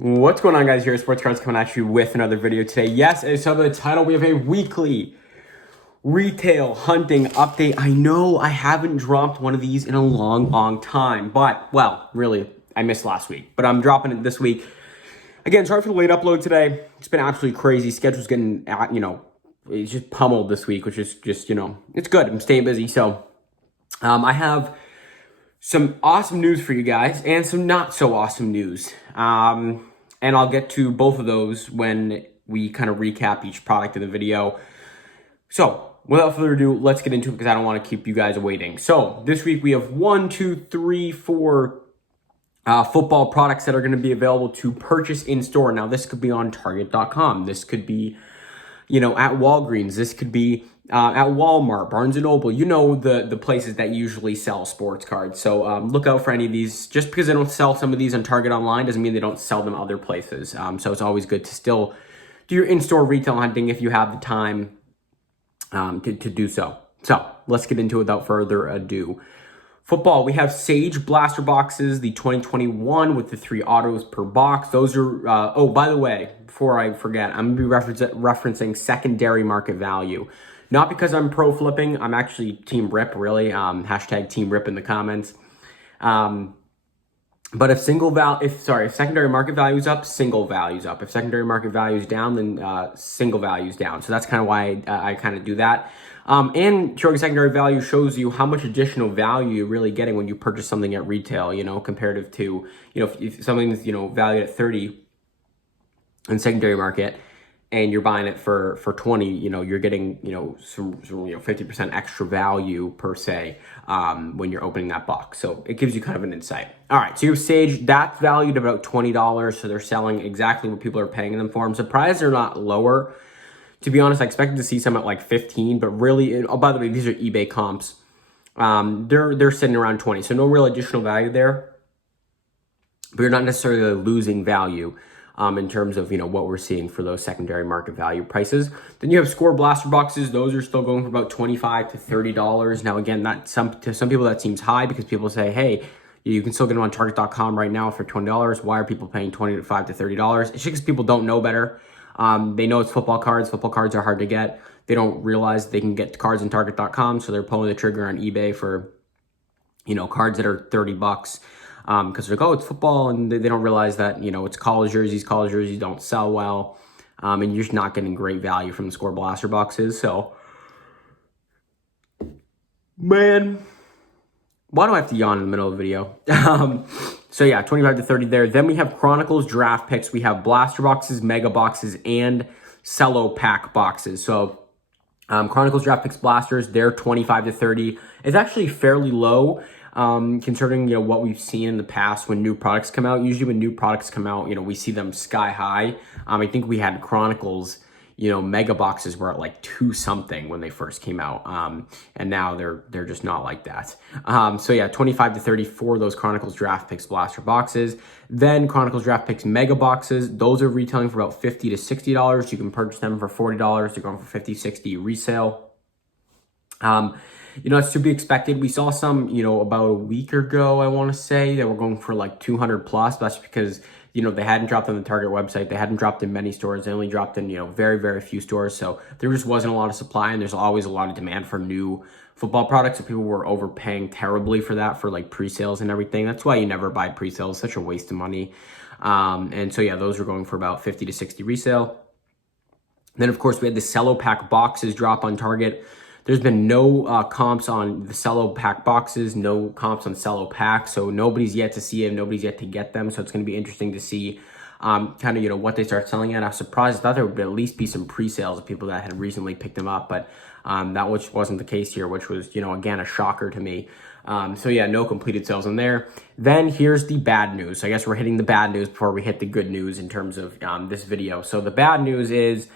What's going on, guys? Here, Sports Cards coming at you with another video today. Yes, as saw the title, we have a weekly retail hunting update. I know I haven't dropped one of these in a long time, but, well, really, I missed last week, but I'm dropping it this week. Again, sorry for the late upload today. It's been absolutely crazy. Schedule's getting, it's just pummeled this week, which is just, it's good. I'm staying busy. So, I have some awesome news for you guys and some not so awesome news. And I'll get to both of those when we kind of recap each product in the video. So without further ado, let's get into it because I don't want to keep you guys waiting. So this week we have 4 football products that are going to be available to purchase in store. Now this could be on Target.com. This could be, at Walgreens. This could be at Walmart, Barnes & Noble, the places that usually sell sports cards. So look out for any of these. Just because they don't sell some of these on Target online doesn't mean they don't sell them other places. So it's always good to still do your in-store retail hunting if you have the time to do so. So let's get into it without further ado. Football, we have Sage blaster boxes, the 2021 with the 3 autos per box. Those are, oh, by the way, before I forget, I'm going to be referencing secondary market value. Not because I'm pro flipping, I'm actually Team Rip, really. Hashtag Team Rip in the comments. But if secondary market value is up, single value is up. If secondary market value is down, then single value is down. So that's kind of why I kind of do that. And showing secondary value shows you how much additional value you're really getting when you purchase something at retail, comparative to, if something's, valued at 30 in secondary market and you're buying it for 20, you're getting, some 50% extra value per se, when you're opening that box. So it gives you kind of an insight. All right. So you have Sage, that's valued about $20. So they're selling exactly what people are paying them for. I'm surprised they're not lower. To be honest, I expected to see some at like 15, but really, oh, by the way, these are eBay comps. They're sitting around 20, so no real additional value there. But you're not necessarily losing value in terms of, what we're seeing for those secondary market value prices. Then you have Score blaster boxes. Those are still going for about $25 to $30. Now, again, to some people that seems high because people say, hey, you can still get them on Target.com right now for $20. Why are people paying $25 to $30? It's just because people don't know better. They know it's football cards. Football cards are hard to get. They don't realize they can get cards on Target.com, so they're pulling the trigger on eBay for, cards that are $30. Because they're like, oh, it's football, and they don't realize that, it's college jerseys. College jerseys don't sell well, and you're just not getting great value from the Score blaster boxes. So, man, why do I have to yawn in the middle of the video? So yeah, 25 to 30 there. Then we have Chronicles draft picks. We have blaster boxes, mega boxes, and cello pack boxes. So Chronicles draft picks blasters, they're 25 to 30. It's actually fairly low, considering what we've seen in the past when new products come out. Usually when new products come out, we see them sky high. I think we had Chronicles, mega boxes were at like 2 something when they first came out. And now they're just not like that. So yeah, 25 to 30 for those Chronicles draft picks blaster boxes. Then Chronicles draft picks mega boxes. Those are retailing for about $50 to $60. You can purchase them for $40. They're going for $50, $60 resale. It's to be expected. We saw some, about a week ago, I want to say, that were going for like 200 plus. That's because, they hadn't dropped on the Target website. They hadn't dropped in many stores. They only dropped in, very, very few stores. So there just wasn't a lot of supply, and there's always a lot of demand for new football products. So people were overpaying terribly for that, for like pre-sales and everything. That's why you never buy pre-sales. Such a waste of money. And so, yeah, those were going for about 50 to 60 resale. Then, of course, we had the cello pack boxes drop on Target. There's been no comps on the cello pack boxes, no comps on cello packs, so nobody's yet to see them, nobody's yet to get them, so it's going to be interesting to see kind of, what they start selling at. I was surprised. I thought there would at least be some pre-sales of people that had recently picked them up, but that which wasn't the case here, which was, again, a shocker to me. So yeah, no completed sales in there. Then here's the bad news. I guess we're hitting the bad news before we hit the good news in terms of this video. So the bad news is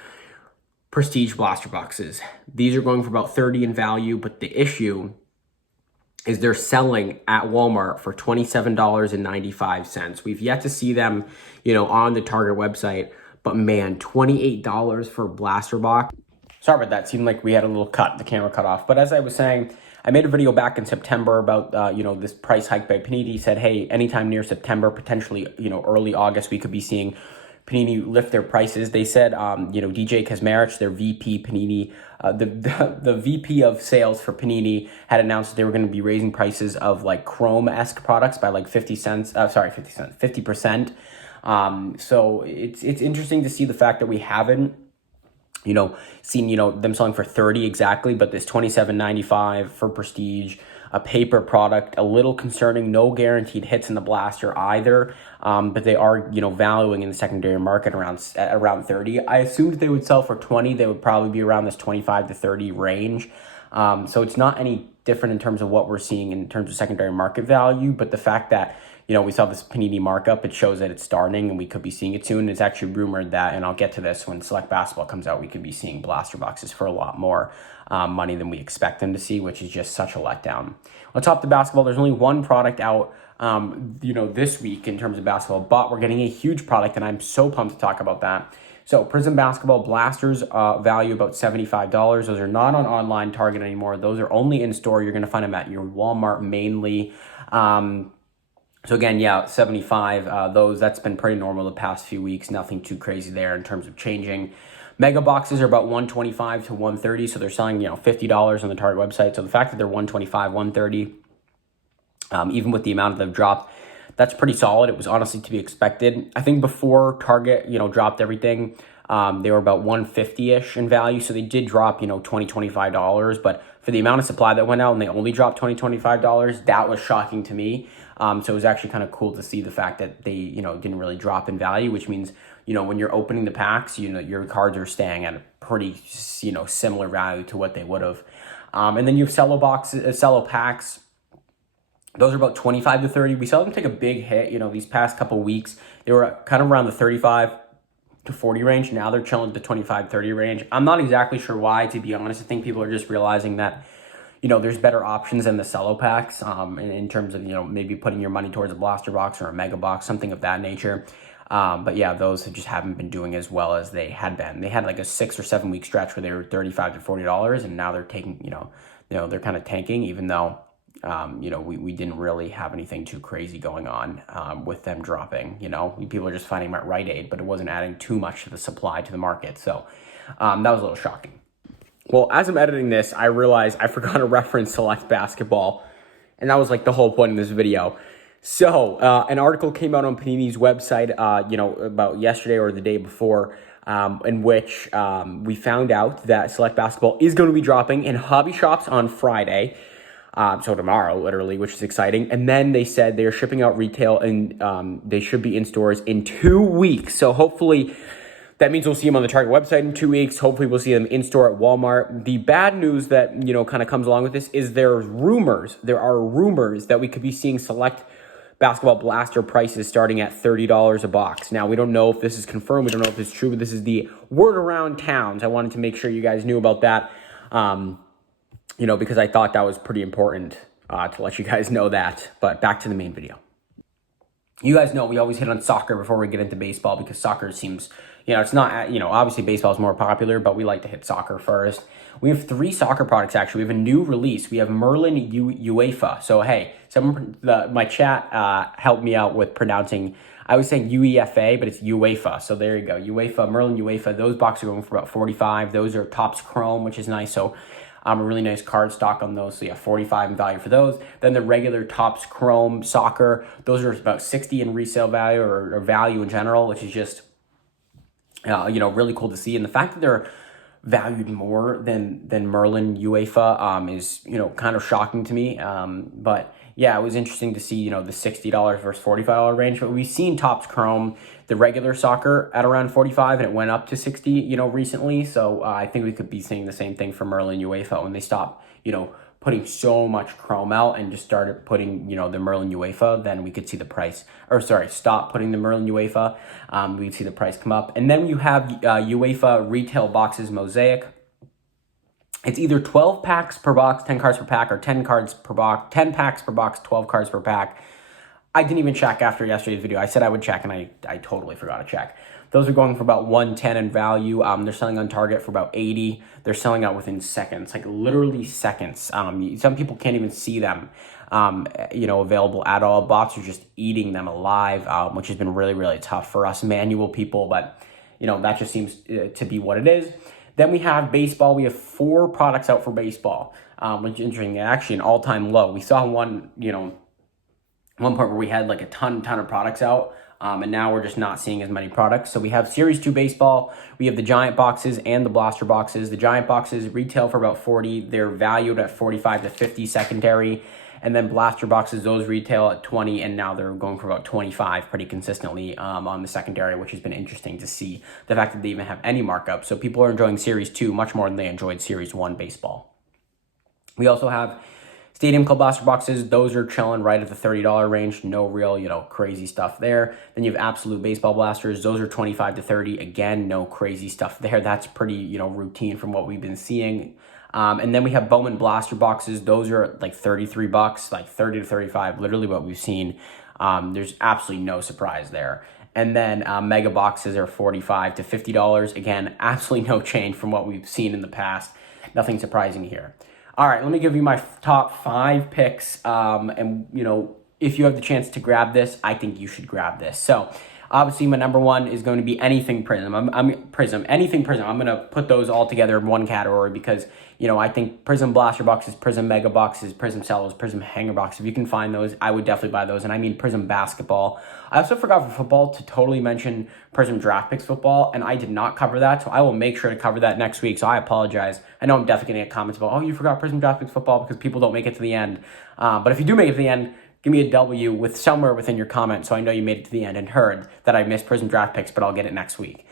Prestige blaster boxes. These are going for about 30 in value, but the issue is they're selling at Walmart for $27.95. We've yet to see them, on the Target website, but man, $28 for a blaster box. Sorry about that. Seemed like we had a little cut, the camera cut off. But as I was saying, I made a video back in September about, this price hike by Panini. Said, hey, anytime near September, potentially, early August, we could be seeing Panini lift their prices. They said, DJ Kazmarich, their VP Panini, the VP of sales for Panini, had announced that they were going to be raising prices of like Chrome-esque products by like 50%. So it's interesting to see the fact that we haven't, seen, them selling for 30 exactly, but this $27.95 for Prestige, a paper product, a little concerning. No guaranteed hits in the blaster either, but they are, valuing in the secondary market around 30. I assumed they would sell for 20. They would probably be around this 25 to 30 range. So it's not any different in terms of what we're seeing in terms of secondary market value, but the fact that we saw this Panini markup, it shows that it's starting and we could be seeing it soon. It's actually rumored that, and I'll get to this when Select Basketball comes out, we could be seeing blaster boxes for a lot more money than we expect them to see, which is just such a letdown. On top of the basketball, there's only one product out, this week in terms of basketball, but we're getting a huge product, and I'm so pumped to talk about that. So Prism Basketball Blasters value about $75. Those are not on online Target anymore. Those are only in store. You're going to find them at your Walmart mainly. So again, 75, that's been pretty normal the past few weeks. Nothing too crazy there in terms of changing. Mega boxes are about $125 to $130, so they're selling, $50 on the Target website. So the fact that they're $125, $130, even with the amount that they've dropped, that's pretty solid. It was honestly to be expected. I think before Target, dropped everything, they were about $150-ish in value, so they did drop, $20, $25, but for the amount of supply that went out and they only dropped $20, $25, that was shocking to me. So it was actually kind of cool to see the fact that they, didn't really drop in value, which means, when you're opening the packs, your cards are staying at a pretty, similar value to what they would have. And then you have cello packs. Those are about 25 to 30. We saw them take a big hit, these past couple weeks. They were kind of around the 35 to 40 range. Now they're chilling to 25, 30 range. I'm not exactly sure why, to be honest. I think people are just realizing that, there's better options than the cello packs in terms of, maybe putting your money towards a blaster box or a mega box, something of that nature. But yeah, those just haven't been doing as well as they had been. They had like a 6 or 7 week stretch where they were $35 to $40, and now they're taking, they're kind of tanking, even though, we didn't really have anything too crazy going on with them dropping. People are just finding them at Rite Aid, but it wasn't adding too much to the supply to the market. So that was a little shocking. Well, as I'm editing this, I realized I forgot to reference Select Basketball, and that was like the whole point of this video. So an article came out on Panini's website, about yesterday or the day before, in which we found out that Select Basketball is going to be dropping in hobby shops on Friday. So tomorrow, literally, which is exciting. And then they said they're shipping out retail, and they should be in stores in 2 weeks. So hopefully that means we'll see them on the Target website in 2 weeks. Hopefully we'll see them in store at Walmart. The bad news that, kind of comes along with this is there are rumors that we could be seeing Select Basketball Blaster prices starting at $30 a box. Now, we don't know if this is confirmed. We don't know if it's true, but this is the word around towns. I wanted to make sure you guys knew about that, because I thought that was pretty important to let you guys know that. But back to the main video. You guys know we always hit on soccer before we get into baseball, because soccer seems, it's not, obviously baseball is more popular, but we like to hit soccer first. We have 3 soccer products, actually. We have a new release. We have Merlin UEFA. So, hey, my chat helped me out with pronouncing. I was saying UEFA, but it's UEFA. So there you go. UEFA, Merlin UEFA. Those boxes are going for about $45. Those are Topps Chrome, which is nice. So a really nice card stock on those. So yeah, $45 in value for those. Then the regular Topps Chrome Soccer, those are about $60 in resale value or value in general, which is just, really cool to see. And the fact that they're valued more than Merlin UEFA is, kind of shocking to me. But yeah, it was interesting to see, the $60 versus $45 range. But we've seen Topps Chrome, the regular soccer, at around $45, and it went up to $60, recently. So I think we could be seeing the same thing for Merlin UEFA when they stop, putting so much Chrome out and just started putting, the Merlin UEFA. Then we could see the price, stop putting the Merlin UEFA. We'd see the price come up. And then you have UEFA retail boxes Mosaic. It's either 12 packs per box, 10 cards per pack, or 10 cards per box, 10 packs per box, 12 cards per pack. I didn't even check after yesterday's video. I said I would check, and I totally forgot to check. Those are going for about 110 in value. They're selling on Target for about 80. They're selling out within seconds, like literally seconds. Some people can't even see them, available at all. Bots are just eating them alive, which has been really, really tough for us manual people. But, that just seems to be what it is. Then we have baseball. We have 4 products out for baseball, which is interesting. Actually, an all-time low. We saw one point where we had like a ton of products out, and now we're just not seeing as many products. So we have Series 2 baseball, we have the giant boxes and the blaster boxes. The giant boxes retail for about 40. They're valued at 45 to 50 secondary. And then blaster boxes, those retail at 20, and now they're going for about 25 pretty consistently on the secondary, which has been interesting to see the fact that they even have any markup. So people are enjoying Series 2 much more than they enjoyed Series 1 baseball. We also have Stadium Club blaster boxes. Those are chilling right at the $30 range. No real, crazy stuff there. Then you have Absolute Baseball blasters. Those are 25 to 30. Again, no crazy stuff there. That's pretty, routine from what we've been seeing. And then we have Bowman blaster boxes. Those are like $33, like 30 to 35, literally what we've seen. There's absolutely no surprise there. And then mega boxes are $45 to $50. Again, absolutely no change from what we've seen in the past. Nothing surprising here. All right, let me give you my top 5 picks. And, if you have the chance to grab this, I think you should grab this. So, obviously, my number 1 is going to be anything Prism. Anything Prism. I'm going to put those all together in one category because, I think Prism blaster boxes, Prism mega boxes, Prism cellos, Prism hanger boxes. If you can find those, I would definitely buy those. And I mean Prism basketball. I also forgot for football to totally mention Prism draft picks football, and I did not cover that. So I will make sure to cover that next week. So I apologize. I know I'm definitely going to get comments about, oh, you forgot Prism draft picks football because people don't make it to the end. But if you do make it to the end, give me a W with somewhere within your comment so I know you made it to the end and heard that I missed Prism draft picks, but I'll get it next week.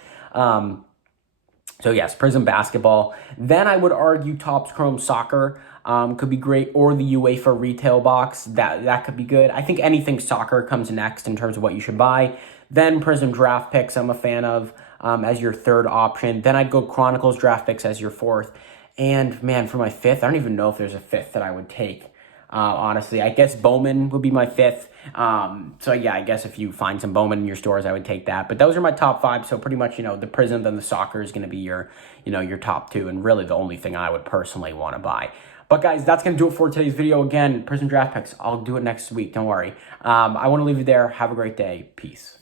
So yes, Prism basketball. Then I would argue Topps Chrome soccer could be great, or the UEFA retail box. That could be good. I think anything soccer comes next in terms of what you should buy. Then Prism draft picks I'm a fan of as your 3rd option. Then I'd go Chronicles draft picks as your 4th. And man, for my 5th, I don't even know if there's a 5th that I would take. Honestly, I guess Bowman would be my 5th. So yeah, I guess if you find some Bowman in your stores, I would take that. But those are my top 5. So pretty much, the Prism, then the soccer is going to be your, your top 2, and really the only thing I would personally want to buy. But guys, that's going to do it for today's video. Again, Prism draft picks, I'll do it next week. Don't worry. I want to leave you there. Have a great day. Peace.